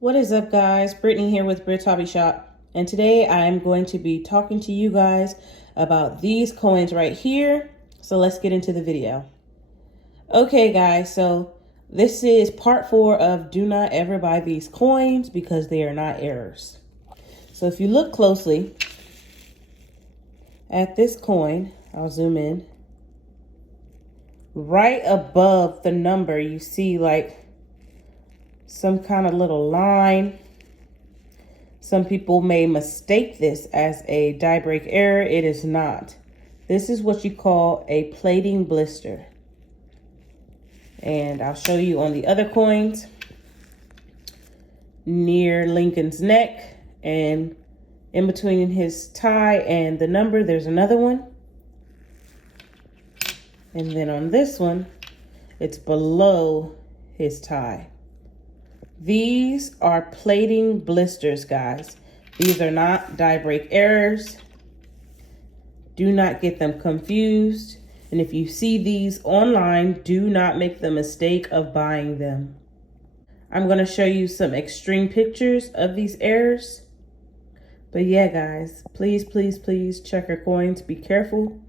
What is up, guys? Brittany here with Brit's Hobby Shop, and today I am going to be talking to you guys about these coins right here. So let's get into the video. Okay, guys, so this is part 4 of do not ever buy these coins because they are not errors. So if you look closely at this coin, I'll zoom in. Right above the number, you see like some kind of little line. Some people may mistake this as a die break error. It is not. This is what you call a plating blister. And I'll show you on the other coins. Near Lincoln's neck and in between his tie and the number, there's another one. And then on this one, it's below his tie. These are plating blisters, guys. These are not die break errors. Do not get them confused. And if you see these online, do not make the mistake of buying them. I'm going to show you some extreme pictures of these errors. But yeah, guys, please, please, please check your coins. Be careful.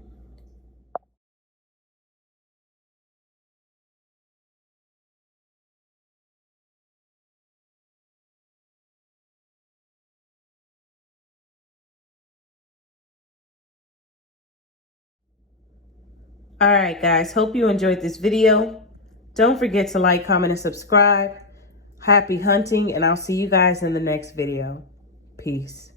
All right, guys, hope you enjoyed this video. Don't forget to like, comment, and subscribe. Happy hunting, and I'll see you guys in the next video. Peace.